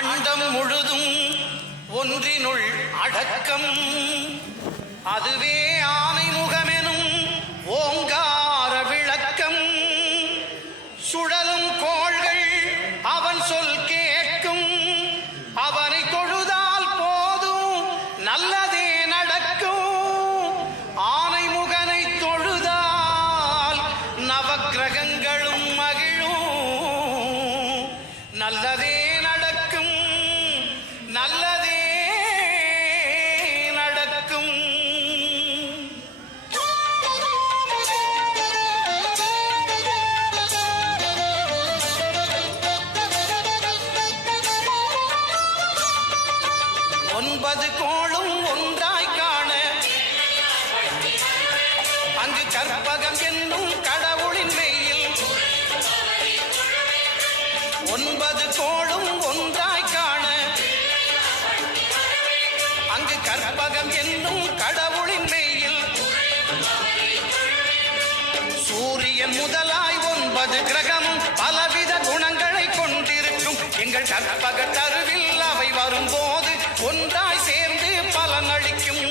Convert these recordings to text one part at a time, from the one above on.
அண்டம் முழுதும் ஒன்றினுள் அடக்கம், அதுவே ஆனை முகமெனும் ஓங்கார விளக்கம். சுழலும் கோள்கள் அவன் சொல் கேட்கும், அவனை தொழுதால் போதும் நல்லதே நடக்கும். ஆனை முகனை தொழுதால் நவக்கிரகங்களும் மகிழும், நல்லதே நடக்கும், நல்லதே நடக்கும். ஒன்பது கோளும் ஒன்றாய் காண அங்கு கற்பகம் என்னும் கடவுளின் மெய்யில். ஒன்பது கோளும் ஒன்றாய் காண அங்கு கற்பகம் என்னும் கடவுளின் மெய்யில். சூரியன் முதலாய் 9 கிரகமும் பலவித குணங்களை கொண்டிருக்கும். எங்கள் கற்பக தருவில் அவை வரும்போது ஒன்றாய் சேர்ந்து பலனளிக்கும்.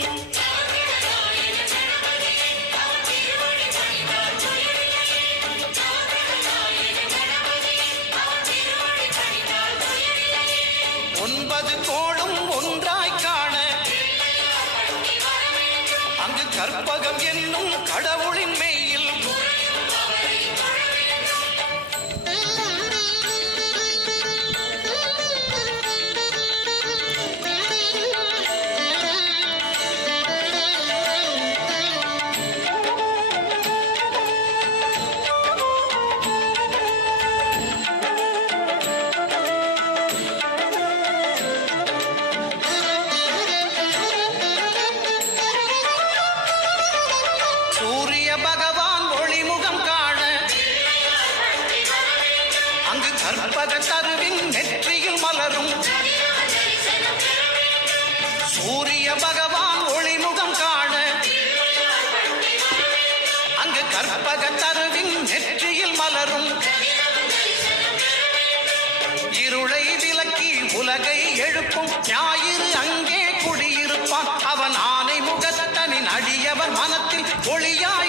ஒன்பது கோளும் ஒன்றாய் காண அங்கு கற்பகம் என்னும் கடவுளின் மெய்யில். பகவான் ஒளிமுகம் காண அங்கு கற்பக தருவின் நெற்றியில் மலரும். சூரிய பகவான் ஒளிமுகம் காண அங்கு கற்பக தருவின் நெற்றியில் மலரும். இருளை விலக்கி உலகை எழுப்பும் ஞாயிறு அங்கே குடியிருப்பான். அவன் ஆனை முகத்தனின் அடியவர் மனத்தில் ஒளியாய்